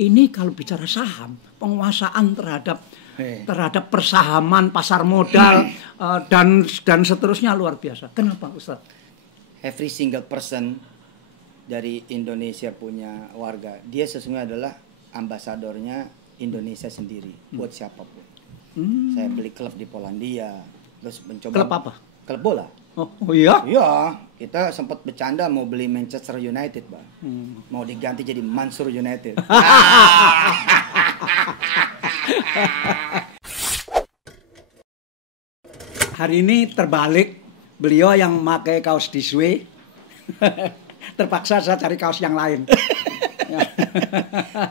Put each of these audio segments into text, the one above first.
ini kalau bicara saham, penguasaan terhadap persahaman, pasar modal dan seterusnya luar biasa. Kenapa Ustaz? Every single person dari Indonesia punya warga, dia sesungguhnya adalah ambasadornya Indonesia sendiri buat siapapun. Saya beli klub di Polandia, terus mencoba. Klub apa? Klub bola. Oh iya? Iya, kita sempat bercanda mau beli Manchester United, Bang. Mau diganti jadi Mansur United. Hari ini terbalik, beliau yang pakai kaos Disway. Terpaksa saya cari kaos yang lain.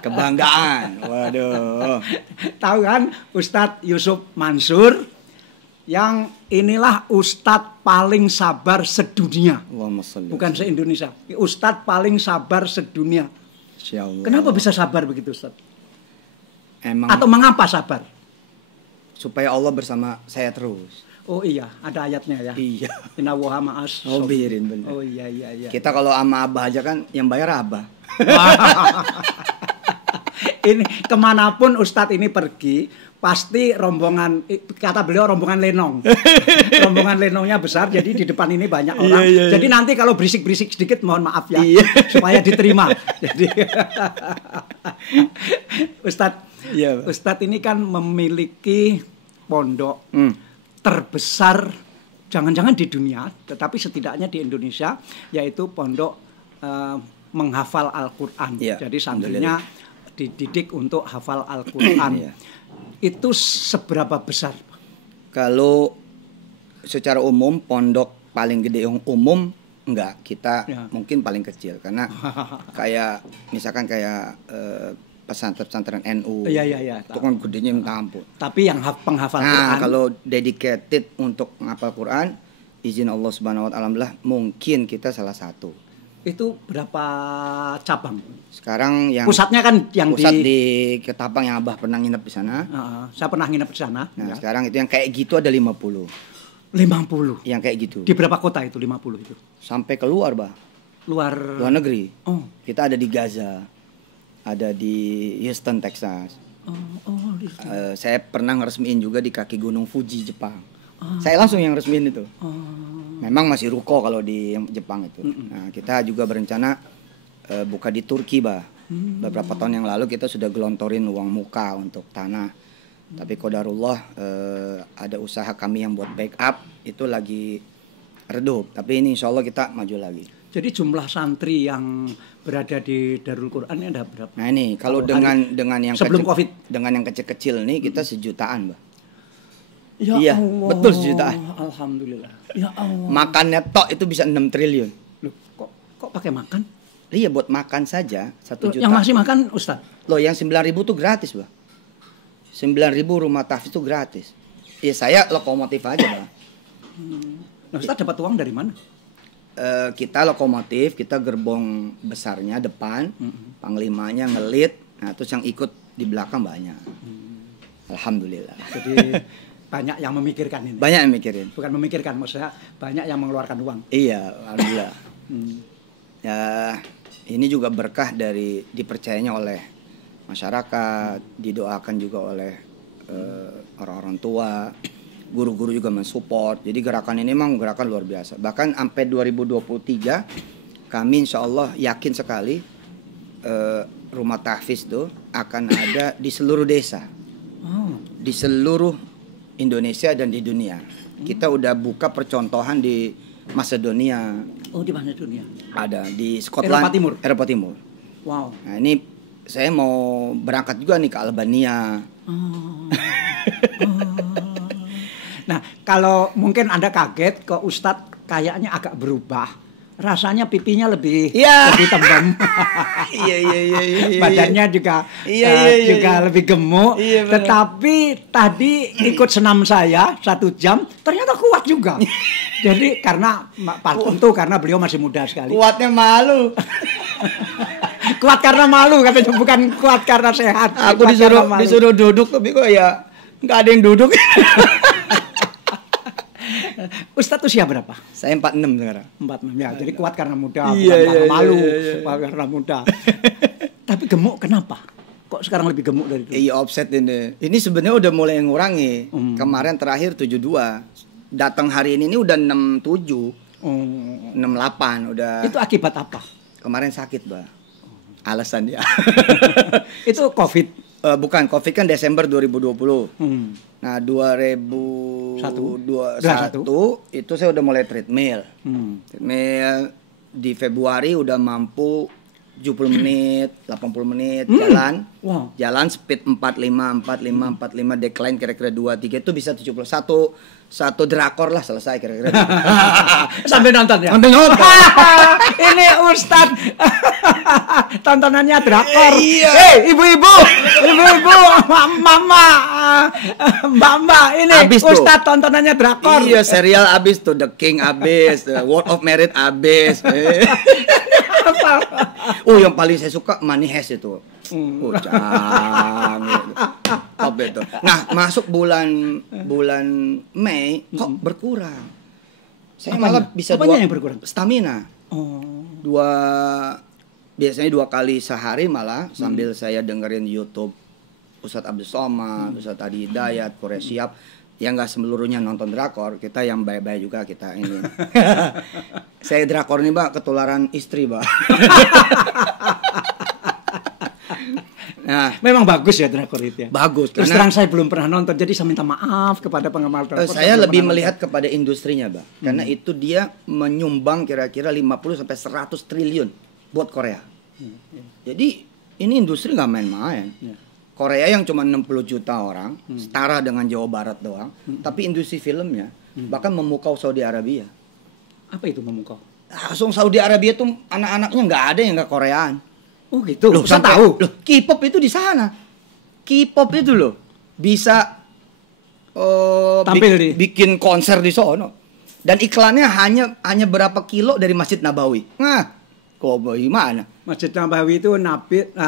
Kebanggaan. Waduh. Tahu kan Ustadz Yusuf Mansur, yang inilah Ustadz paling sabar sedunia. Bukan se-Indonesia. Ustadz paling sabar sedunia. Kenapa bisa sabar begitu Ustadz? Atau mengapa sabar? Supaya Allah bersama saya terus. Oh iya, ada ayatnya ya. Iya. Inna woha ma'as. Oh biarin bener. Oh iya. Kita kalau sama abah aja kan yang bayar abah. Ini kemanapun Ustadz ini pergi, pasti rombongan, kata beliau rombongan lenong. Rombongan lenongnya besar, jadi di depan ini banyak orang. Iya. Jadi nanti kalau berisik-berisik sedikit mohon maaf ya, supaya diterima. Jadi Ustadz ini kan memiliki pondok terbesar, jangan-jangan di dunia, tetapi setidaknya di Indonesia, yaitu pondok menghafal Al-Quran. Jadi santrinya dididik untuk hafal Al-Quran. Itu seberapa besar? Kalau secara umum pondok paling gede yang umum enggak, kita mungkin paling kecil karena kayak misalkan kayak pesantren NU. Iya. Itu kan gedenya minta ampun. Tapi yang penghafal Quran. Kalau dedicated untuk menghafal Quran, izin Allah Subhanahu wa taala mungkin kita salah satu. Itu berapa cabang? Sekarang yang pusatnya kan yang pusat di Ketapang yang Abah pernah nginep di sana. Saya pernah nginep di sana. Nah, sekarang itu yang kayak gitu ada 50. 50. Yang kayak gitu. Di berapa kota itu 50 itu? Sampai keluar, Bah. Luar negeri. Oh. Kita ada di Gaza. Ada di Houston, Texas. Saya pernah ngeresmiin juga di kaki Gunung Fuji, Jepang. Saya langsung yang resmiin itu. Memang masih ruko kalau di Jepang itu. Nah, kita juga berencana buka di Turki, Bah. Beberapa tahun yang lalu kita sudah gelontorin uang muka untuk tanah. Tapi qadarullah ada usaha kami yang buat backup itu lagi redup. Tapi ini insya Allah kita maju lagi. Jadi jumlah santri yang berada di Darul Quran ini ada berapa? Nah ini kalau dengan yang sebelum COVID, dengan yang kecil-kecil nih kita sejutaan, Bah. Ya iya, Allah, betul sejutaan. Alhamdulillah. Ya Allah. Makannya tok itu bisa 6 triliun. Loh, kok pakai makan? Iya, buat makan saja 1 juta. Yang masih makan Ustaz? Loh, yang 9.000 tuh gratis, Bah. 9.000 rumah tahfiz itu gratis. Ya saya lokomotif aja, Bah. Nah, Ustaz dapat uang dari mana? Kita lokomotif, kita gerbong besarnya depan, panglimanya ngelit, nah terus yang ikut di belakang banyak. Alhamdulillah. Jadi banyak yang memikirkan ini. Banyak yang mikirin. Bukan memikirkan, maksudnya banyak yang mengeluarkan uang. Iya, alhamdulillah. Ya, ini juga berkah dari dipercayanya oleh masyarakat, didoakan juga oleh orang-orang tua. Guru-guru juga mensupport. Jadi gerakan ini memang gerakan luar biasa. Bahkan sampai 2023 kami insya Allah yakin sekali rumah tahfiz itu akan ada di seluruh desa, di seluruh Indonesia dan di dunia. Kita udah buka percontohan di Macedonia. Oh, di Macedonia. Ada di Scotland. Eropa Timur. Wow. Nah ini saya mau berangkat juga nih ke Albania. Nah, kalau mungkin Anda kaget kok Ustadz kayaknya agak berubah. Rasanya pipinya lebih tembam. Iya. Badannya juga lebih gemuk. Tetapi tadi ikut senam saya 1 jam, ternyata kuat juga. Jadi karena tentu karena beliau masih muda sekali. Kuatnya malu. Kuat karena malu katanya, bukan kuat karena sehat. Aku disuruh duduk tapi kok ya nggak ada yang duduk. Ustadz usia berapa? Saya 46 sekarang. 46 ya. Jadi kuat karena muda, bukan karena malu, kuat karena muda. Tapi gemuk kenapa? kok sekarang lebih gemuk dari dulu? Iya, offset ini. Ini sebenarnya udah mulai ngurangi. Kemarin terakhir 72. Datang hari ini udah 67. 68 udah. Itu akibat apa? Kemarin sakit, Mbak. Alasan dia. Itu COVID. Bukan, COVID kan Desember 2020. Nah, 2021 itu saya udah mulai treadmill. Treadmill di Februari udah mampu 70 menit, 80 menit jalan. Wow. Jalan speed 45 decline kira-kira 2-3 itu bisa 71. Satu drakor lah selesai kira-kira. Sampai nonton ya? Sampai nonton. Ini Ustadz tontonannya drakor. Iya. Ibu-ibu, mama, mbak-mbak, ini abis Ustadz tontonannya drakor. Iya, serial abis tuh, The King abis, World of Merit abis. Oh, yang paling saya suka Money Heist itu. Oh, canggih. Top itu. Nah, masuk bulan Mei kok berkurang. Saya malah bisa yang berkurang? Stamina. Biasanya 2 kali sehari malah sambil saya dengerin YouTube Ustadz Abdul Somad, Ustadz Adi Hidayat, Korea Siap. Yang nggak seluruhnya nonton drakor, kita yang baik-baik juga kita ini. Saya drakor nih, Mbak, ketularan istri, Mbak. Nah, memang bagus ya drakor itu ya. Bagus. Terus terang saya belum pernah nonton, jadi saya minta maaf kepada penggemar drakor. Saya lebih melihat kepada industrinya, Mbak. Karena itu dia menyumbang kira-kira 50 sampai 100 triliun buat Korea. Jadi ini industri nggak main-main. Korea yang cuma 60 juta orang, setara dengan Jawa Barat doang, tapi industri filmnya bahkan memukau Saudi Arabia. Apa itu memukau? Langsung Saudi Arabia tuh anak-anaknya nggak ada yang nggak Koreaan. Oh gitu. Loh, saya tahu. Loh, K-pop itu di sana. K-pop itu loh bisa tampil bikin konser di sono. Dan iklannya hanya berapa kilo dari Masjid Nabawi. Nah, kok gimana? Masjid Nabawi itu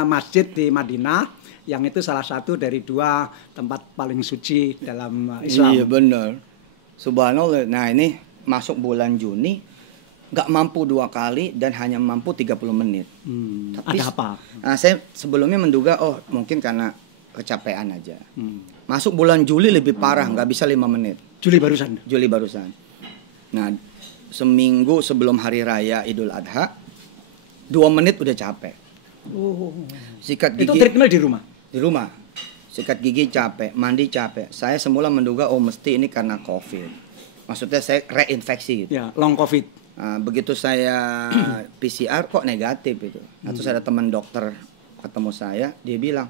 masjid di Madinah. Yang itu salah satu dari 2 tempat paling suci dalam Islam. Iya benar. Subhanallah. Nah ini masuk bulan Juni nggak mampu 2 kali dan hanya mampu 30 menit. Tapi ada apa? Nah, saya sebelumnya menduga mungkin karena kecapean aja. Masuk bulan Juli lebih parah, nggak bisa 5 menit. Juli barusan. Nah, seminggu sebelum hari raya Idul Adha 2 menit udah capek. Sikat gigi. Itu treadmill di rumah? Di rumah. Sikat gigi capek, mandi capek. Saya semula menduga mesti ini karena COVID. Maksudnya saya reinfeksi gitu. Ya, long COVID. Nah, begitu saya PCR kok negatif itu. Nah, terus ada teman dokter ketemu saya, dia bilang,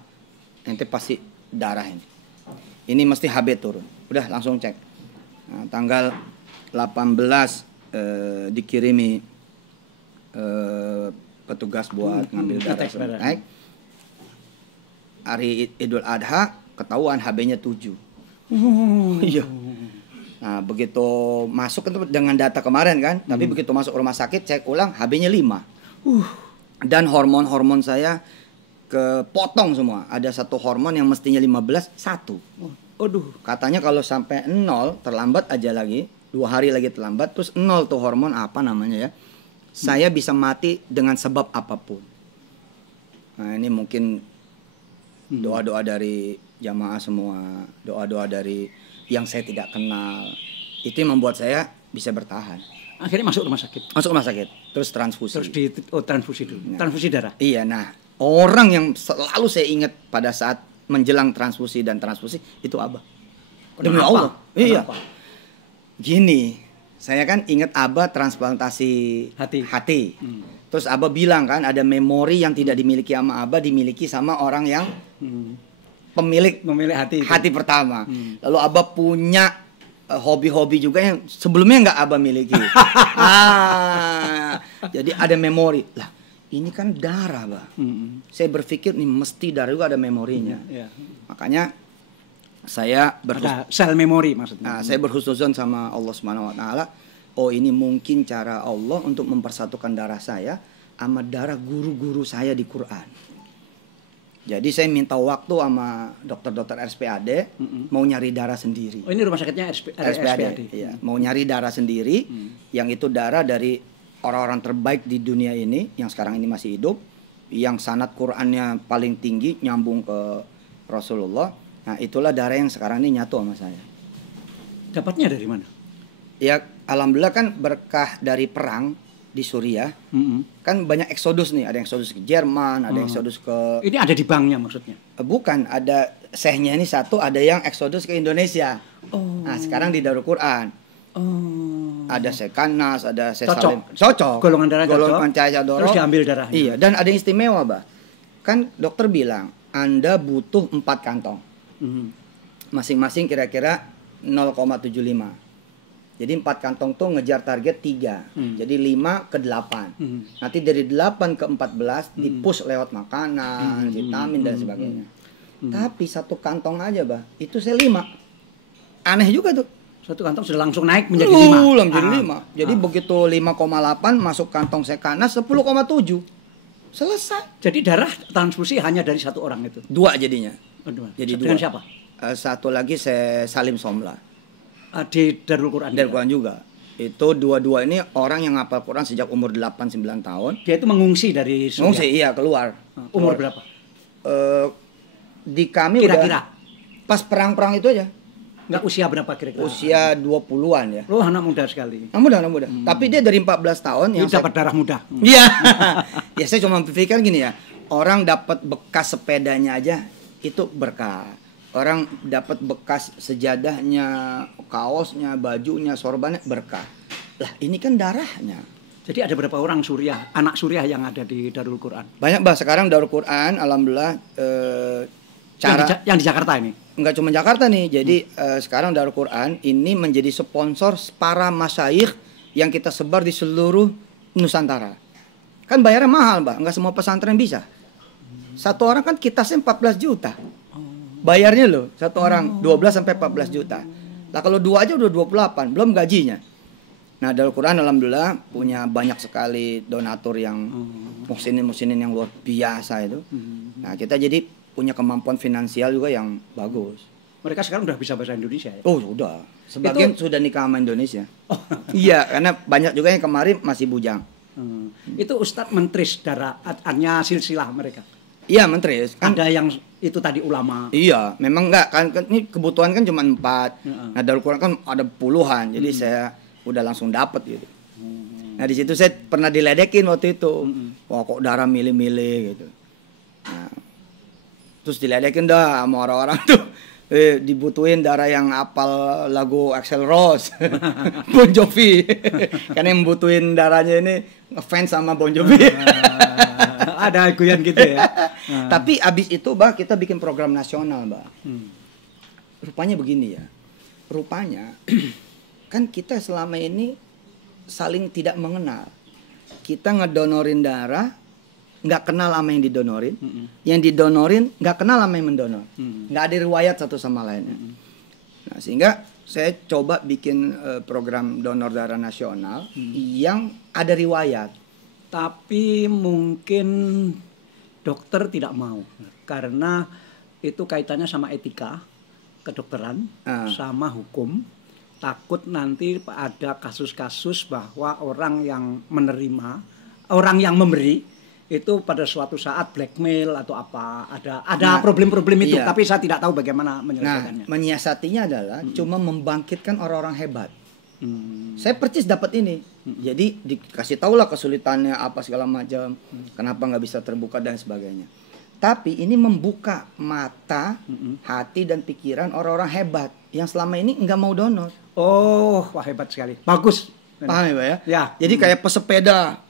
"Ente pasti darah ini. Ini mesti HB turun." Udah langsung cek. Nah, tanggal 18 dikirimi petugas buat ngambil darah naik. Hari Idul Adha ketahuan HB-nya 7. Iya. Nah, begitu masuk itu dengan data kemarin kan, tapi begitu masuk rumah sakit cek ulang HB-nya 5. Dan hormon-hormon saya kepotong semua. Ada satu hormon yang mestinya 15, 1. Katanya kalau sampai 0 terlambat aja lagi, 2 hari lagi terlambat, terus 0 tuh hormon apa namanya ya? Saya bisa mati dengan sebab apapun. Nah, ini mungkin doa-doa dari jamaah semua, doa-doa dari yang saya tidak kenal. Itu yang membuat saya bisa bertahan. Akhirnya masuk rumah sakit. Terus transfusi. Transfusi dulu. Transfusi darah. Iya, nah, orang yang selalu saya ingat pada saat menjelang transfusi dan transfusi itu Abah. Demi Allah. Iya. Gini, saya kan ingat Abah transplantasi hati. Terus Abah bilang kan ada memori yang tidak dimiliki sama Abah dimiliki sama orang yang pemilik hati pertama. Lalu Abah punya hobi-hobi juga yang sebelumnya nggak Abah miliki. Jadi ada memori. Lah, ini kan darah, Bah. Saya berpikir nih mesti darah juga ada memorinya. Makanya saya ada sel memori maksudnya. Saya berhusnuzon sama Allah Subhanahu wa taala. Ini mungkin cara Allah untuk mempersatukan darah saya sama darah guru-guru saya di Quran. Jadi saya minta waktu sama dokter-dokter RSPAD mau nyari darah sendiri. Ini rumah sakitnya RSPAD. Iya, mau nyari darah sendiri yang itu darah dari orang-orang terbaik di dunia ini yang sekarang ini masih hidup yang sanad Qur'annya paling tinggi nyambung ke Rasulullah. Nah, itulah darah yang sekarang ini nyatu sama saya. Dapatnya dari mana? Ya, alhamdulillah kan berkah dari perang di Suriah. Kan banyak eksodus nih, ada yang eksodus ke Jerman, ada yang eksodus ke... Ini ada di banknya maksudnya? Bukan, ada sehnya ini satu, ada yang eksodus ke Indonesia. Nah, sekarang di Darul Quran. Ada Sekanas, ada Sesalim. Cocok. Golongan darah golongan cocok. Terus diambil darahnya. Iya, dan ada yang istimewa, Bah. Kan dokter bilang, Anda butuh 4 kantong. Masing-masing kira-kira 0,75. Jadi 4 kantong tuh ngejar target 3. Jadi 5 ke 8. Nanti dari 8 ke 14 dipush lewat makanan, vitamin dan sebagainya. Tapi 1 kantong aja, Bah. Itu saya 5. Aneh juga tuh. 1 kantong sudah langsung naik menjadi 5. Menjadi 5. Jadi begitu 5,8 masuk kantong Sekanas 10,7. Selesai. Jadi darah transfusi hanya dari 1 orang itu. 2 jadinya. Jadi dengan siapa? Satu lagi saya Salim Somla. Di Darul Quran. Darul Quran juga. Itu dua-dua ini orang yang ngapal Quran sejak umur 8-9 tahun. Dia itu mengungsi dari Suriah. Mengungsi, iya, keluar. Umur berapa? Di kami kira-kira pas perang-perang itu aja. Enggak, usia berapa kira-kira? Usia 20-an ya. Oh, anak muda sekali. Anak muda. Tapi dia dari 14 tahun yang dapat darah muda. Iya. Ya, saya cuma berpikir gini ya. Orang dapat bekas sepedanya aja itu berkah. Orang dapat bekas sejadahnya, kaosnya, bajunya, sorbannya berkah. Lah, ini kan darahnya. Jadi ada berapa orang Suriah, anak Suriah yang ada di Darul Quran? Banyak, Bah. Sekarang Darul Quran alhamdulillah yang di Jakarta ini. Enggak cuma Jakarta nih. Jadi sekarang Darul Quran ini menjadi sponsor para masyayikh yang kita sebar di seluruh Nusantara. Kan bayarnya mahal, Bah. Enggak semua pesantren bisa. Satu orang kan kitasnya 14 juta. Bayarnya loh, satu orang 12 sampai 14 juta. Lah kalau 2 aja udah 28, belum gajinya. Nah, Darul Quran alhamdulillah punya banyak sekali donatur yang muhsinin yang luar biasa itu. Nah, kita jadi punya kemampuan finansial juga yang bagus. Mereka sekarang udah bisa bahasa Indonesia ya? Oh, sudah. Sebagian sudah nikah sama Indonesia. Iya, karena banyak juga yang kemarin masih bujang. Itu Ustadz mentris darah, hanya silsilah mereka. Iya, menteri. Kan ada yang itu tadi ulama. Iya, memang enggak kan ini kebutuhan kan cuma 4. Nah, Darul Quran kan ada puluhan. Jadi saya udah langsung dapat gitu. Nah, di situ saya pernah diledekin waktu itu. Wah, kok darah milih-milih gitu. Nah, terus diledekin dah sama orang-orang tuh. Dibutuhin darah yang apal lagu Axl Rose, Bon Jovi. Karena yang butuhin darahnya ini ngefans sama Bon Jovi. Ada guyon gitu ya. Tapi abis itu, Bah, kita bikin program nasional, Bah. Rupanya begini ya. Rupanya kan kita selama ini saling tidak mengenal. Kita ngedonorin darah, nggak kenal sama yang didonorin. Yang didonorin nggak kenal sama yang mendonor. Nggak ada riwayat satu sama lainnya. Nah, sehingga saya coba bikin program donor darah nasional yang ada riwayat. Tapi mungkin dokter tidak mau karena itu kaitannya sama etika kedokteran, sama hukum. Takut nanti ada kasus-kasus bahwa orang yang menerima, orang yang memberi itu pada suatu saat blackmail atau apa, ada problem-problem itu. Tapi saya tidak tahu bagaimana menyelesaikannya. Nah, menyiasatinya adalah cuma membangkitkan orang-orang hebat. Saya percis dapat ini. Jadi dikasih tahulah kesulitannya apa segala macam, kenapa nggak bisa terbuka dan sebagainya. Tapi ini membuka mata, hati dan pikiran orang-orang hebat yang selama ini nggak mau donor. Oh, wah, hebat sekali. Bagus. Paham ya, Pak ya? Ya. Jadi kayak pesepeda.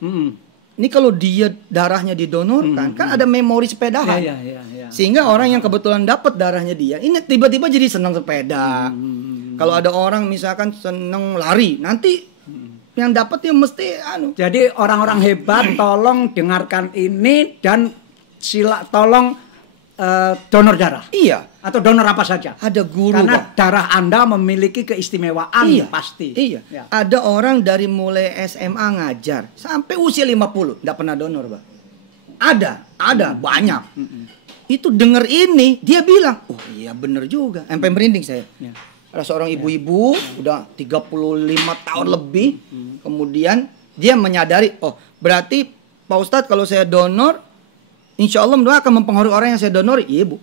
Ini kalau dia darahnya didonorkan, kan ada memori sepedahan. Ya. Sehingga orang yang kebetulan dapat darahnya dia, ini tiba-tiba jadi senang sepeda. Kalau ada orang misalkan senang lari, nanti yang dapat ya mesti Jadi orang-orang hebat tolong dengarkan ini dan tolong donor darah. Iya. Atau donor apa saja. Ada guru, karena Pak. darah Anda memiliki keistimewaan pasti. Iya. Ya. Ada orang dari mulai SMA ngajar sampai usia 50 enggak pernah donor, Pak. Ada banyak. Itu denger ini, dia bilang, "Oh iya bener juga." Sampai merinding saya. Ya. Ada seorang ibu-ibu udah 35 tahun lebih, kemudian dia menyadari, oh berarti Pak Ustadz kalau saya donor insya Allah doa akan mempengaruhi orang yang saya donori. Iya Bu.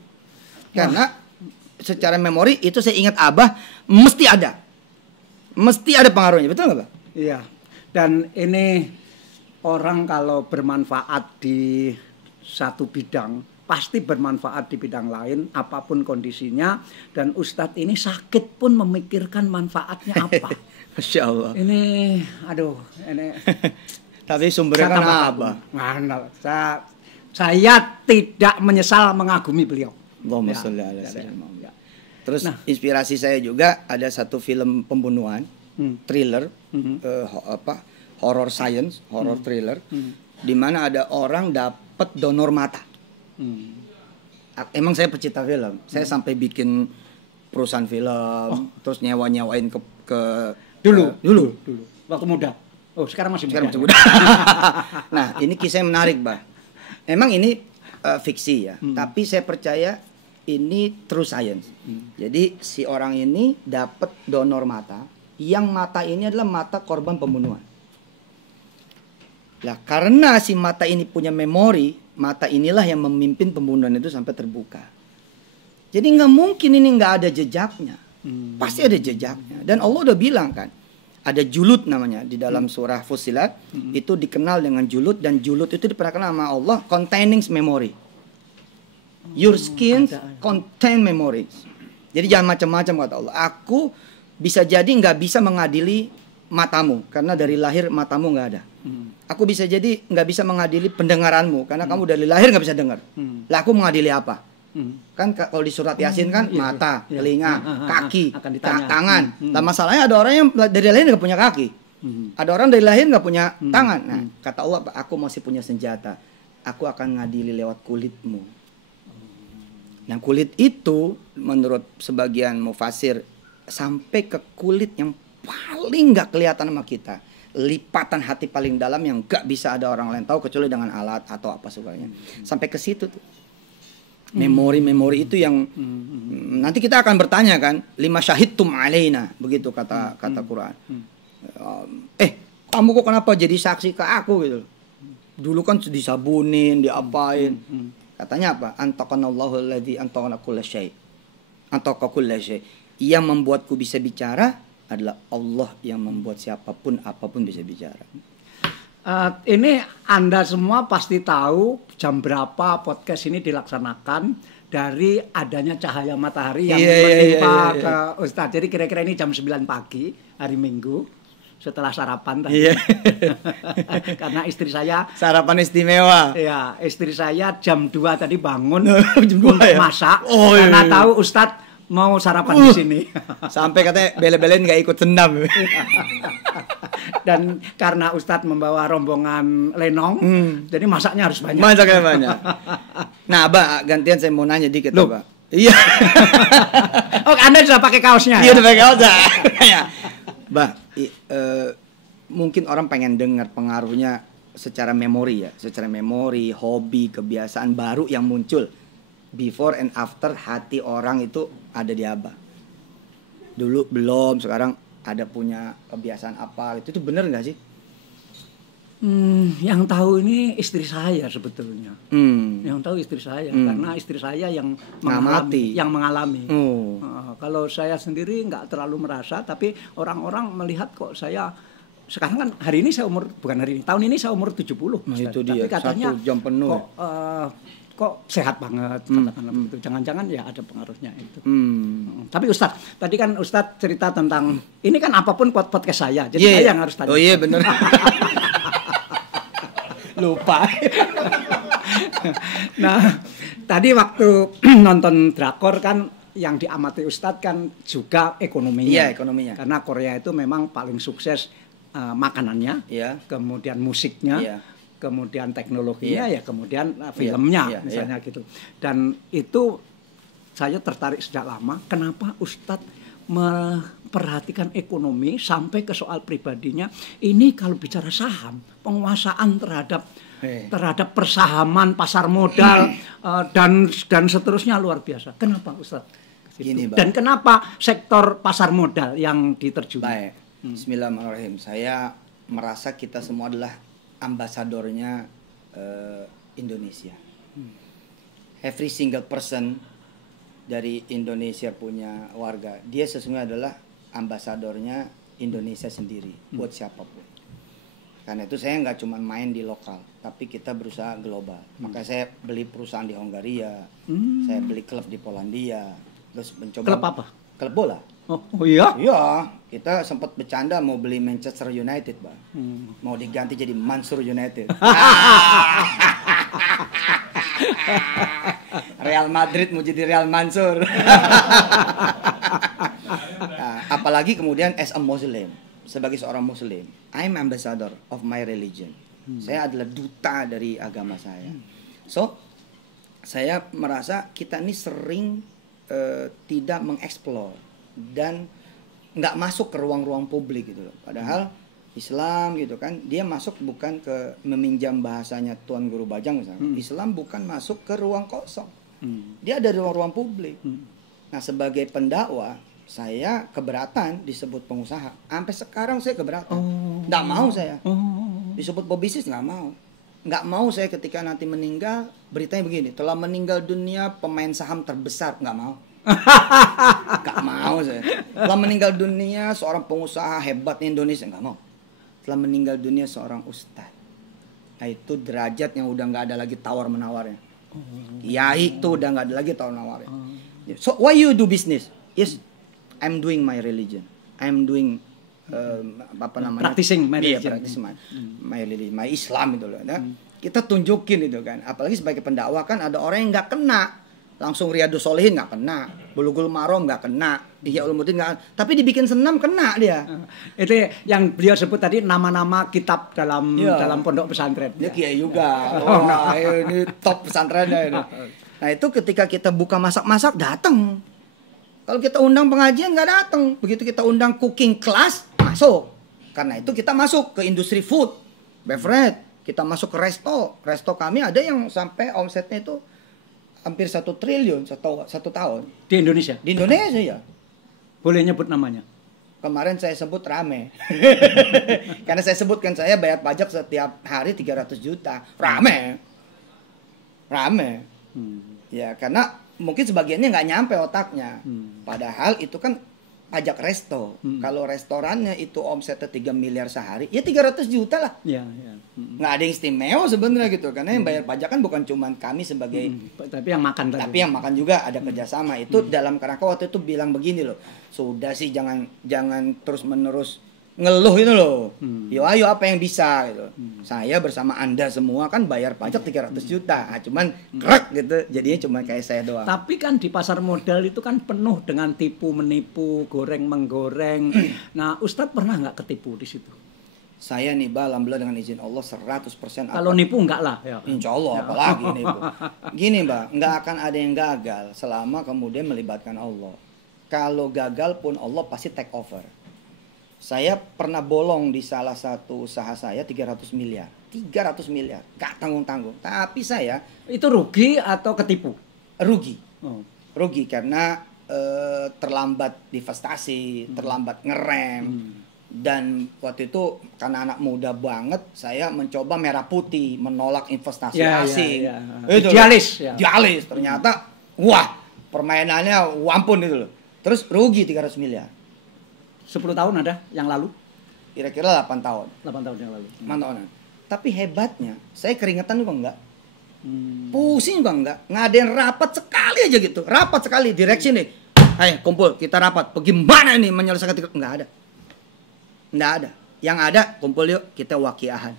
Karena secara memori itu saya ingat Abah mesti ada. Mesti ada pengaruhnya, betul nggak Pak? Iya. Dan ini orang kalau bermanfaat di satu bidang pasti bermanfaat di bidang lain apapun kondisinya, dan Ustadz ini sakit pun memikirkan manfaatnya apa. Masya Allah. Ini aduh ini tapi sumbernya kan Abah. Saya tidak menyesal mengagumi beliau. Allahumma sholli ala sayyidina. Terus inspirasi saya juga ada satu film pembunuhan, thriller, horror science, horror thriller, di mana ada orang dapat donor mata. Emang saya pecinta film, saya sampai bikin perusahaan film, terus nyewain ke dulu waktu muda. Oh sekarang masih muda. Nah ini kisah yang menarik Bah. Emang ini fiksi ya, tapi saya percaya ini true science. Jadi si orang ini dapat donor mata, yang mata ini adalah mata korban pembunuhan. Lah karena si mata ini punya memori, mata inilah yang memimpin pembunuhan itu sampai terbuka. Jadi nggak mungkin ini nggak ada jejaknya, pasti ada jejaknya. Dan Allah udah bilang kan, ada julut namanya di dalam surah Fussilat, itu dikenal dengan julut, dan julut itu diperkenalkan sama Allah containing memory. Your skin contain memories. Jadi jangan macam-macam kata Allah. Aku bisa jadi nggak bisa mengadili matamu karena dari lahir matamu nggak ada. Aku bisa jadi nggak bisa mengadili pendengaranmu karena kamu dari lahir nggak bisa dengar. Lah aku mengadili apa? Kan kalau di surat Yasin kan mata, telinga, kaki, tangan. Nah masalahnya ada orang yang dari lahir nggak punya kaki. Ada orang dari lahir nggak punya tangan. Nah kata Allah, aku masih punya senjata. Aku akan ngadili lewat kulitmu. Nah kulit itu menurut sebagian mufasir sampai ke kulit yang paling nggak kelihatan sama kita, lipatan hati paling dalam yang nggak bisa ada orang lain tahu kecuali dengan alat atau apa sebagainya. Sampai ke situ tuh. Memori-memori itu yang nanti kita akan bertanya kan, lima syahidtum alaina, begitu kata Quran. Kamu kok kenapa jadi saksi ke aku gitu? Dulu kan disabunin, diapain. Katanya apa? Antaqanallahu alladzi antaqana kulla syai'. Antaqa kulla syai'. Yang membuatku bisa bicara adalah Allah yang membuat siapapun apapun bisa bicara. Ini Anda semua pasti tahu jam berapa podcast ini dilaksanakan dari adanya cahaya matahari yang menimpa ke Ustadz. Jadi kira-kira ini jam 9 pagi hari Minggu setelah sarapan tadi. Karena istri saya sarapan istimewa. Ya, istri saya jam 2 tadi bangun untuk masak karena tahu Ustadz mau sarapan di sini. Sampai katanya bele-belen nggak ikut senam. Dan karena Ustadz membawa rombongan lenong, jadi masaknya harus banyak. Masaknya banyak. Nah, Abah, gantian saya mau nanya dikit, Abah. Iya. Oh, Anda sudah pakai kaosnya? Iya, udah pakai kaosnya. Bah, mungkin orang pengen dengar pengaruhnya secara memori ya, secara memori, hobi, kebiasaan baru yang muncul before and after hati orang itu ada di Abah. Dulu belum, sekarang ada punya kebiasaan apa itu bener nggak sih? Yang tahu ini istri saya sebetulnya. Yang tahu istri saya karena istri saya yang mengalami. Kalau saya sendiri nggak terlalu merasa, tapi orang-orang melihat kok saya sekarang kan hari ini saya tahun ini saya umur 70. Nah, itu dia. Tapi katanya 1 jam penuh. Kok sehat banget, katakanlah begitu. Jangan-jangan ya ada pengaruhnya itu. Tapi Ustadz, tadi kan Ustadz cerita tentang ini kan apapun podcast saya, jadi saya yang harus tanya. Oh iya benar. Lupa. Nah, tadi waktu nonton drakor kan yang diamati Ustadz kan juga ekonominya. Iya, ekonominya. Karena Korea itu memang paling sukses makanannya, kemudian musiknya, kemudian teknologinya, kemudian filmnya, misalnya gitu. Dan itu saya tertarik sejak lama. Kenapa Ustadz memperhatikan ekonomi sampai ke soal pribadinya? Ini kalau bicara saham, penguasaan terhadap persahaman, pasar modal dan seterusnya luar biasa. Kenapa Ustadz? Gini, dan kenapa sektor pasar modal yang diterjun? Baik. Bismillahirrahmanirrahim. Saya merasa kita semua adalah ambasadornya Indonesia. every single person dari Indonesia punya warga, dia sesungguhnya adalah ambasadornya Indonesia sendiri buat siapapun. Karena itu saya nggak cuma main di lokal, tapi kita berusaha global. Maka saya beli perusahaan di Hongaria, saya beli klub di Polandia, terus mencoba. Klub apa? Klub bola. Oh iya? Iya, kita sempat bercanda mau beli Manchester United, Bang. Mau diganti jadi Mansur United. Real Madrid mau jadi Real Mansur. Nah, apalagi kemudian as a Muslim, sebagai seorang Muslim, I'm ambassador of my religion. Saya adalah duta dari agama saya. So, saya merasa kita ini sering tidak mengeksplor dan nggak masuk ke ruang-ruang publik gitu loh. Padahal Islam gitu kan, dia masuk bukan ke meminjam bahasanya Tuan Guru Bajang misalnya. Islam bukan masuk ke ruang kosong. Dia ada di ruang-ruang publik. Nah, sebagai pendakwa, saya keberatan disebut pengusaha. Sampai sekarang saya keberatan. Nggak mau saya. Disebut pebisnis nggak mau. Nggak mau saya ketika nanti meninggal, beritanya begini, telah meninggal dunia pemain saham terbesar. Nggak mau. Nggak mau saya. Telah meninggal dunia seorang pengusaha hebat di Indonesia. Nggak mau. Telah meninggal dunia seorang ustadz. Nah, itu derajat yang udah nggak ada lagi tawar-menawarnya. Kiai itu udah nggak ada lagi tawar-menawarnya. So why you do business? Yes, I'm doing my religion. I'm doing apa namanya? Practicing my religion. Iya, practicing my religion, my Islam itu loh. Nah, kita tunjukin itu kan. Apalagi sebagai pendakwah kan ada orang yang nggak kena. Langsung Riyadus Shalihin nggak kena, Bulughul Maram nggak kena, Ihya Ulumuddin nggak, tapi dibikin senam kena dia. Itu yang beliau sebut tadi nama-nama kitab dalam pondok pesantren. Dia kiai juga. Wah, ini top pesantrennya ini. Nah, itu ketika kita buka masak-masak datang. Kalau kita undang pengajian nggak datang. Begitu kita undang cooking class masuk. Karena itu kita masuk ke industri food, beverage. Kita masuk ke resto. Resto kami ada yang sampai omsetnya itu hampir 1 triliun satu tahun. Di Indonesia? Di Indonesia ya. Boleh nyebut namanya? Kemarin saya sebut rame. Karena saya sebutkan saya bayar pajak setiap hari 300 juta. Rame. Ya karena mungkin sebagiannya nggak nyampe otaknya. Padahal itu kan pajak resto. Kalau restorannya itu omsetnya 3 miliar sehari, ya 300 juta lah. Nggak ada yang istimewa sebenarnya gitu. Karena yang bayar pajak kan bukan cuma kami sebagai tapi yang makan tadi. Tapi yang makan juga ada kerjasama. Itu dalam kerangka waktu itu bilang begini loh. Sudah sih jangan terus-menerus ngeluh itu loh. Yo ayo apa yang bisa gitu. Saya bersama Anda semua kan bayar pajak 300 juta. Nah, cuman krek gitu. Jadinya cuma kayak saya doang. Tapi kan di pasar modal itu kan penuh dengan tipu menipu, goreng menggoreng. Nah, Ustadz pernah nggak ketipu di situ? Saya nih, alhamdulillah dengan izin Allah 100%. Kalau nipu enggak lah ya. Insya Allah apalagi nipu. Gini Mbak, nggak akan ada yang gagal selama kemudian melibatkan Allah. Kalau gagal pun Allah pasti take over. Saya pernah bolong di salah satu usaha saya 300 miliar. 300 miliar, gak tanggung-tanggung. Tapi saya... Itu rugi atau ketipu? Rugi. Rugi karena terlambat divestasi, terlambat ngerem. Dan waktu itu karena anak muda banget, saya mencoba merah putih, menolak investasi asing. Idealis. Idealis. Ternyata, wah permainannya wampun itu loh. Terus rugi 300 miliar. 10 tahun ada yang lalu? Kira-kira 8 tahun. 8 tahun yang lalu. 8 tahunan. Tapi hebatnya, saya keringetan juga enggak. Pusing juga enggak. Ngadain rapat sekali aja gitu. Rapat sekali, direksi nih. Ayo kumpul, kita rapat. Bagaimana ini menyelesaikan tiga? Enggak ada. Enggak ada. Yang ada, kumpul yuk kita waqiahan.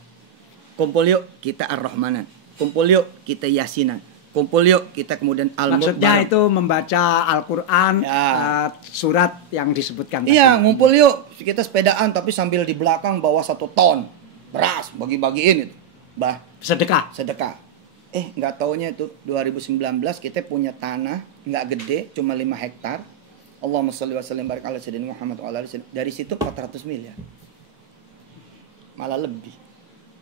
Kumpul yuk kita ar-Rahmanan. Kumpul yuk kita yasinan. Kumpul yuk kita kemudian maksudnya itu membaca Al-Quran surat yang disebutkan tadi. Iya, ngumpul yuk kita sepedaan tapi sambil di belakang bawa 1 ton beras bagi-bagiin itu sedekah nggak taunya itu 2019 kita punya tanah nggak gede cuma 5 hektar. Allahumma sholli wa sallim barik ala sayyidina Muhammad wa ala alihi. Dari situ 400 miliar malah lebih.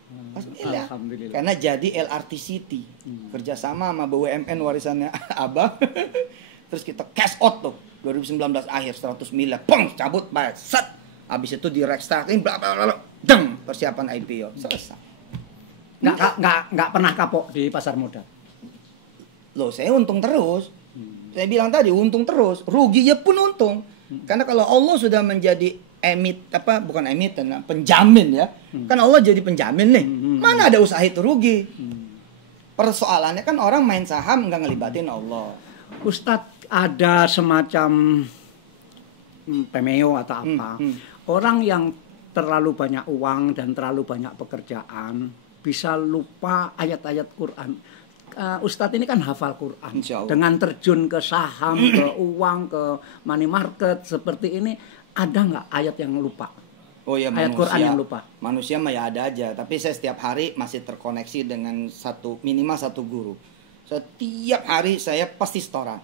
Alhamdulillah. Karena jadi LRT City kerjasama sama BUMN warisannya Abah. Terus kita cash out tuh 2019 akhir 100 miliar, pong cabut bayar, set. Habis itu di restructuring, bla bla bla, deng persiapan IPO selesai. Nggak pernah kapok di pasar modal. Loh, saya untung terus. Saya bilang tadi untung terus, ruginya pun untung. Karena kalau Allah sudah menjadi penjamin ya. Kan Allah jadi penjamin nih. Mana ada usaha itu rugi? Persoalannya kan orang main saham nggak ngelibatin Allah. Ustadz, ada semacam pemeo atau apa. Orang yang terlalu banyak uang dan terlalu banyak pekerjaan bisa lupa ayat-ayat Quran. Ustadz ini kan hafal Quran. Dengan terjun ke saham, ke uang, ke money market seperti ini, ada nggak ayat yang lupa? Oh ya, ayat Quran yang lupa. Manusia mah ya ada aja. Tapi saya setiap hari masih terkoneksi dengan minimal satu guru. Setiap hari saya pasti setoran.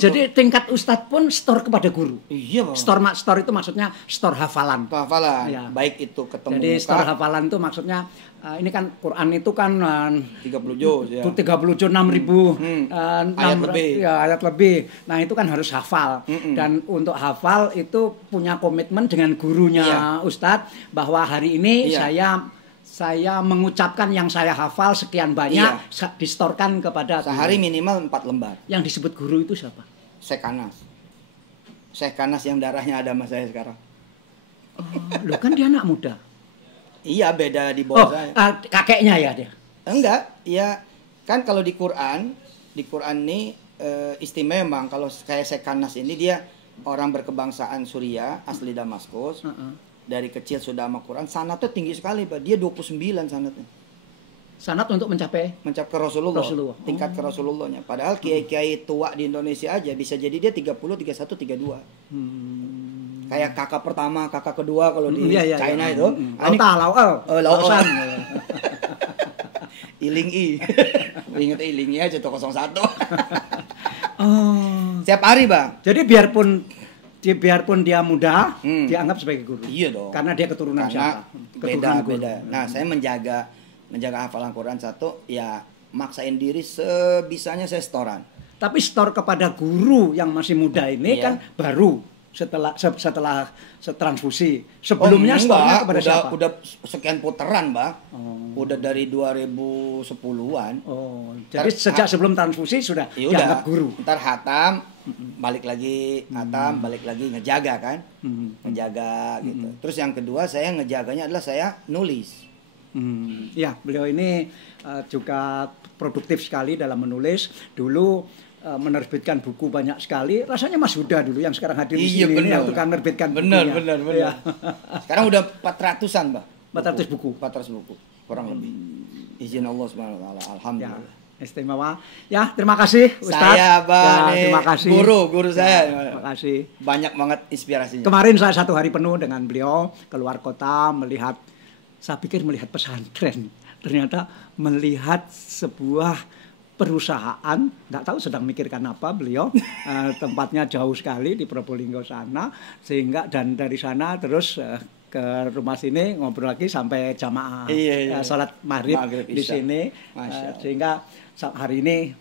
Jadi tingkat Ustadz pun store kepada guru. Iya, Bang. Store itu maksudnya store hafalan. Hafalan. Ya. Baik itu ketemu. Jadi store hafalan itu maksudnya ini kan Quran itu kan 30 juz ya. 30 juz 6.000 ayat lebih. Ya, ayat lebih. Nah, itu kan harus hafal. Dan untuk hafal itu punya komitmen dengan gurunya Ustadz bahwa hari ini saya mengucapkan yang saya hafal sekian banyak, distorkan kepada sehari minimal 4 lembar. Yang disebut guru itu siapa? Syekh Anas yang darahnya ada sama saya sekarang. Loh, kan dia anak muda. Iya, beda di bawah saya. Kakeknya ya dia? Enggak, ya kan kalau di Quran ini istimewa memang. Kalau kayak Syekh Anas ini dia orang berkebangsaan Suriah, asli Damaskus. Dari kecil sudah sama Quran, sanatnya tinggi sekali, Pak. Dia 29 sanatnya. Sanat untuk mencapai ke Rasulullah. Tingkat ke Rasulullahnya. Padahal kiai-kiai tua di Indonesia aja bisa jadi dia 30, 31, 32. Kayak kakak pertama, kakak kedua kalau di China itu. Lausan. Iling-i. Ingat Iling-i aja tuh 01. Setiap hari, Bang. Jadi biarpun dia muda, dianggap sebagai guru. Iya dong. Karena dia keturunan siapa? Beda. Nah, saya menjaga hafalan Quran satu, ya maksain diri sebisanya saya setoran. Tapi store kepada guru yang masih muda ini kan baru setelah transfusi. Sebelumnya store-nya kepada siapa? Udah sekian putaran, Bang. Udah dari 2010-an. Jadi sejak sebelum transfusi sudah dianggap guru. Ntar hatam, balik lagi ngejaga kan. Ngejaga gitu. Terus yang kedua saya ngejaganya adalah saya nulis. Ya, beliau ini juga produktif sekali dalam menulis. Dulu menerbitkan buku banyak sekali. Rasanya Mas Huda dulu yang sekarang hadir di sini yang tukang menerbitkan bukunya. Benar. Ya. Sekarang udah 400-an, Mbak. 400 buku. 400 buku kurang lebih. Izin Allah Subhanahu wa taala. Alhamdulillah. Ya, istimewa. Ya, terima kasih Ustadz. Saya, Bang. Terima kasih. Guru saya. Terima kasih. Banyak banget inspirasinya. Kemarin saya 1 hari penuh dengan beliau keluar kota saya pikir melihat pesantren. Ternyata melihat sebuah perusahaan, nggak tahu sedang mikirkan apa beliau, tempatnya jauh sekali di Probolinggo sana, sehingga dan dari sana terus ke rumah sini ngobrol lagi sampai jamaah salat maghrib di sini, sehingga hari ini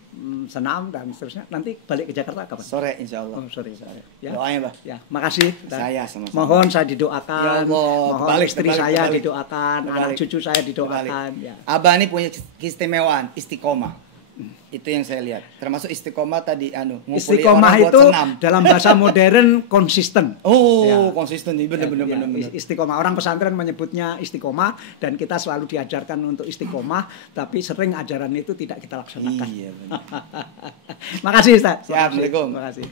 senam dan seterusnya. Nanti balik ke Jakarta kapan? Sore insya Allah. Sore. Ya. Doanya, Pak. Ya, makasih. Saya sama-sama. Mohon saya didoakan. Ya Allah, mohon istri saya didoakan, anak cucu saya didoakan. Ya. Abah ini punya keistimewaan, istiqomah. Itu yang saya lihat. Termasuk istiqomah tadi istiqomah itu dalam bahasa modern konsisten. Konsisten. Benar. Istiqomah, orang pesantren menyebutnya istiqomah dan kita selalu diajarkan untuk istiqomah, tapi sering ajaran itu tidak kita laksanakan. Iya, benar. Makasih Ustaz. Siap, Assalamualaikum. Terima kasih.